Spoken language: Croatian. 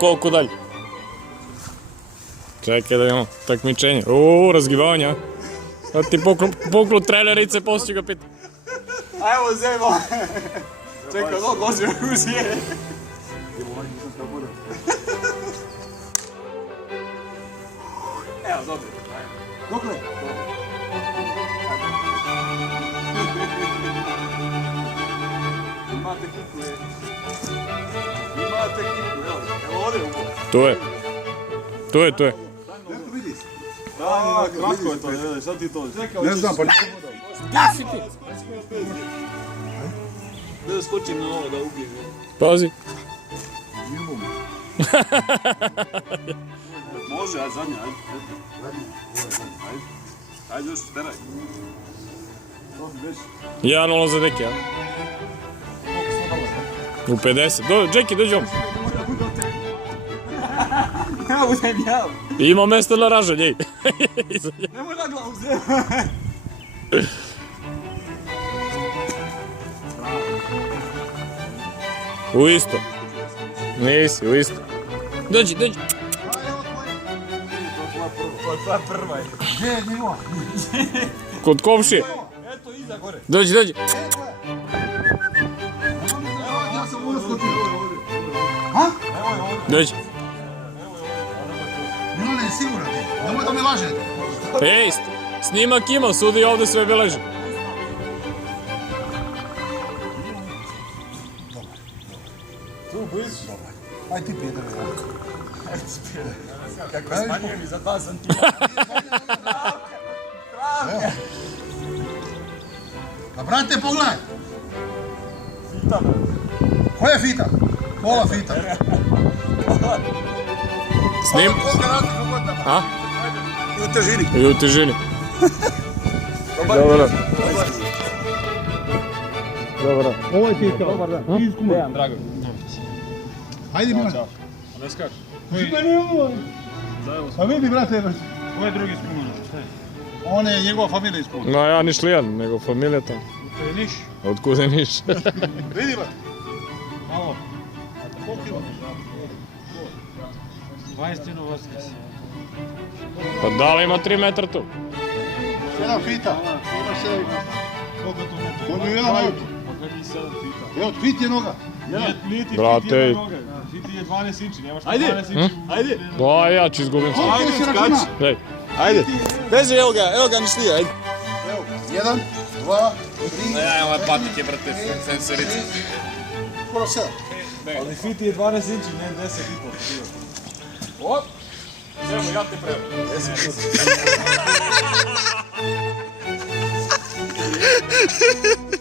Koliko dalje? Čekaj da imamo takmičenje. Uuu, razgibavanja. Da ti puklu trenerice, poslije ću ga piti. Ajmo, zemo. Čekaj, odloži užije. Evo, dobro. Dokle? Imate kiku, je. Imate kiku, evo ovdje u bok. Tu je. Da, kratko je to, ne znam, šta ti to? Ne znam, pa Gdje si ti? Da skočim na ovo da ubijem. Pazi. Može, ajde zadnja, ajde. Ajde još, teraj. 1-0 za Deki, ja? U 50. Džeki, dođi ovom. Ja budem ja. Ima mesta na ražanj, ej. Nemoj na glavu zem. U isto. Nisi, u isto. Dođi. To je tvoja prva. gdje je njegova? Kod komšije. Eto, iza gore. Dođi. Ja sam ovdje skočio. Ha? Dođi. Milane, siguran ti. Nemoj da mi lažete. Ej, snimak ima, sudi ovdje sve beleži. Tu blizu. Aj ti peder. Kako smanjujem i za 2 cm. Pa brate, pogledaj. Fita, bro. Koja je fita? Pola fita. Snim? A? I u težini. I u težini. Dobro. Ovo je fita. Dobar dan. Dejan, drago. Ajde, Milan. A ne skak? Pa vidi, brate. Ko je drugi skumano? On je njegova familija ispunila. No, ja ni šlijan, nego familija tamo. To je Niš. Otkud je Niš? Vidi, brate. Malo. Koliko kilo? 20 Voskis. Pa da li ima 3 metra tu? 7 fita. Koliko to metara? On je jedan auto. Pa kakvih 7 fita? Evo, fit je noga. Nije ti Brate. fit jedna noga. Fit je 12 inči, nemaš ti 12 inči. Ajde. O, ja ću izgubim se. Ajde, skači. Daj. Ajde. Beži, evo ga, nišlija, ajde. Evo, 1, 2, 3, Ja imam ove patike, brate, sensorice. skoro 7. Ali fit je 12 inči, ne 10,5. Op! Evo, ja te prema. 10.